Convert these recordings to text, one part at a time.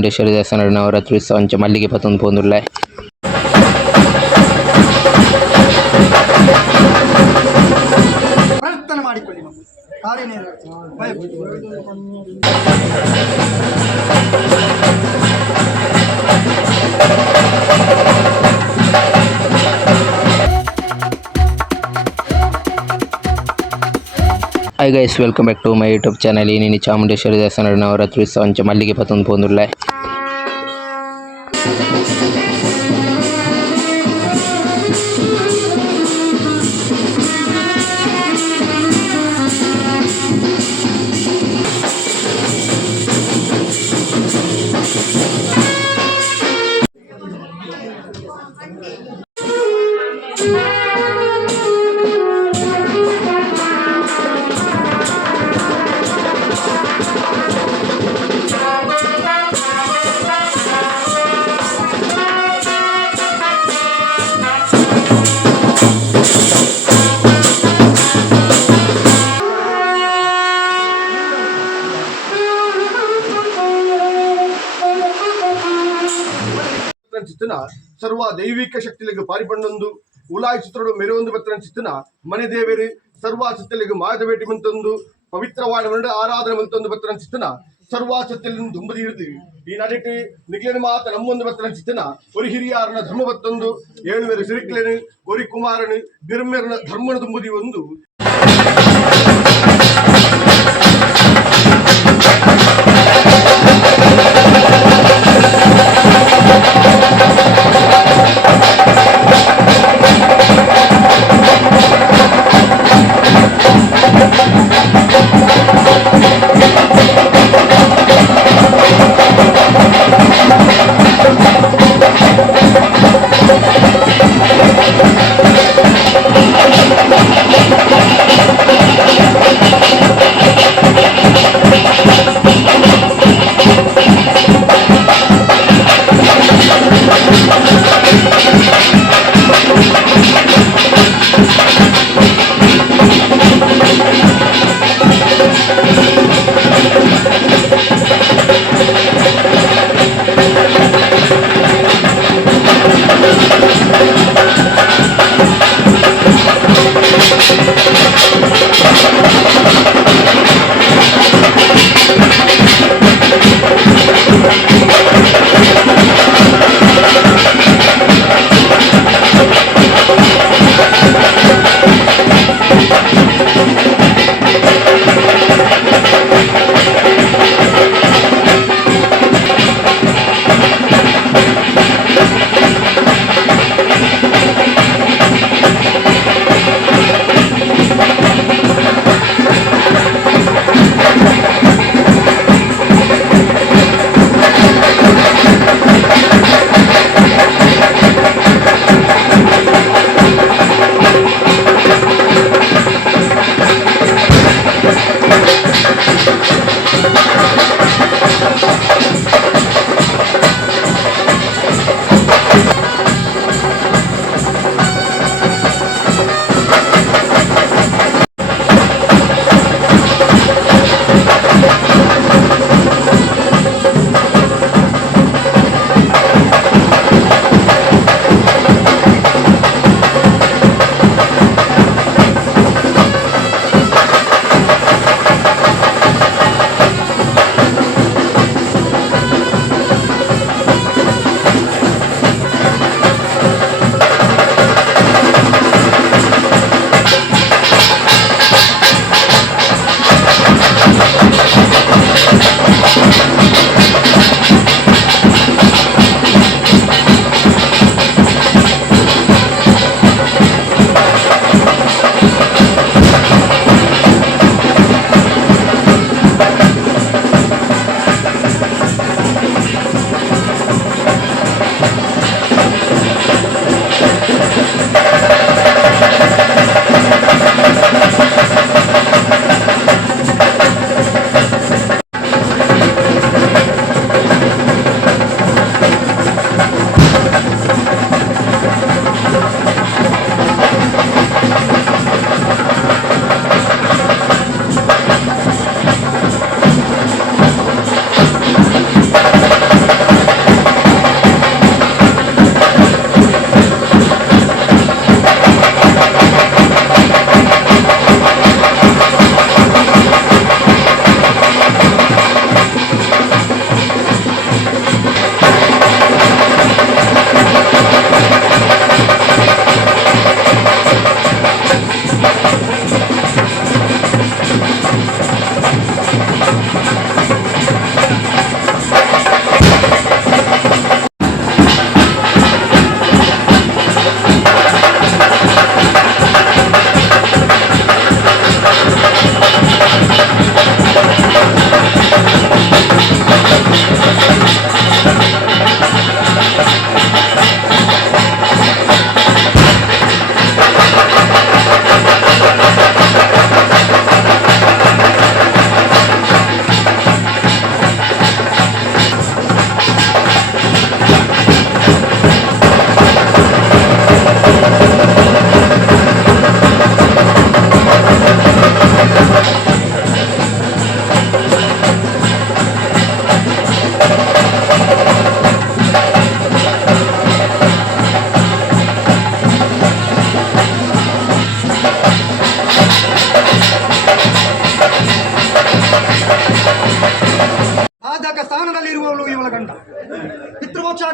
ಚಾಮುಂಡೇಶ್ವರಿ ದೇವಸ್ಥಾನ ನವರಾತ್ರಿ ಉತ್ಸವ ಮಲ್ಲಿಗೆ ಪತ್ತೊಂದು ಪೋಂದುಲ್ಲ. ಪ್ರಾರ್ಥನೆ ಮಾಡಿಕೊಳ್ಳಿ hi guys, welcome back to my YouTube channel. ಇನ್ನಿನಿ ಚಾಮುಂಡೇಶ್ವರಿ ದೇವಸ್ಥಾನ ನವರಾತ್ರಿ ಉತ್ಸವ ಮಲ್ಲಿಗೆ ಪತ್ತೊಂದು ಪೋಂದುಲ್ಲ. ಚಿತ್ತನ ಸರ್ವ ದೈವಿಕ ಶಕ್ತಿಲಿಗೆ ಪಾರಿಪಂಡೊಂದು ಉಲಾಯಿ ಚಿತ್ರಡು ಮೆರೊಂದು ಬತ್ತನ ಚಿತ್ತನ ಮನೆ ದೇವೇರಿ ಸರ್ವ ಚಿತ್ತಲಿಗೆ ಮಾಯದ ಭೇಟಿ ಮಂತೊಂದು ಪವಿತ್ರವಾದ ಆರಾಧನೆ ಮಂತೊಂದು ಬತ್ತನ ಚಿತ್ತನ ಸರ್ವ ಚಿತ್ತಲಿಂದ ದುಂಬದಿ ಹಿಡಿದು ಈ ನಡಿಟಿ ನಿಗ್ಲಿನ ಮಾತ ನಮ್ಮೊಂದು ಬತ್ತನ ಚಿತ್ತನ ಒರಿ ಹಿರಿಯಾರನ ಧರ್ಮ ಬತ್ತೊಂದು ಏಳುವೇರು ಸಿರಿಕ್ಲೇನು ಒರಿ ಕುಮಾರನು ಬಿರ್ಮೆರನ ಧರ್ಮನ ದುಂಬದಿ ಒಂದು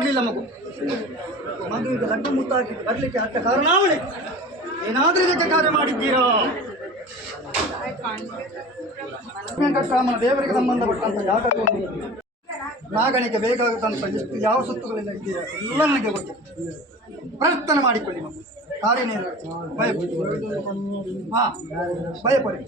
ಆಗಲಿಲ್ಲ ಮಗು. ಮಗುವಿಗೆ ಲಗ್ನ ಮುತ್ತಾಗಿ ಬರಲಿಕ್ಕೆ ಅರ್ಥ ಕಾರಣಾವಳಿ ಏನಾದರೂ ಇದಕ್ಕೆ ಕಾರ್ಯ ಮಾಡಿದ್ದೀರಾ? ವೆಂಕಟರಾಮನ ದೇವರಿಗೆ ಸಂಬಂಧಪಟ್ಟಂತ ಜಾಗಕ್ಕೆ ನಾಗನಿಗೆ ಬೇಕಾದಂಥ ಎಷ್ಟು ಯಾವ ಸುತ್ತುಗಳೆಲ್ಲ ಇದ್ದೀರಾ ಎಲ್ಲ ನನಗೆ ಗೊತ್ತು. ಪ್ರಾರ್ಥನೆ ಮಾಡಿಕೊಳ್ಳಿ ಮಗು, ಕಾರ್ಯನಿರ್ವಹಿಸಿ. ಭಯಪಡಿ ಭಯಪಡಿ.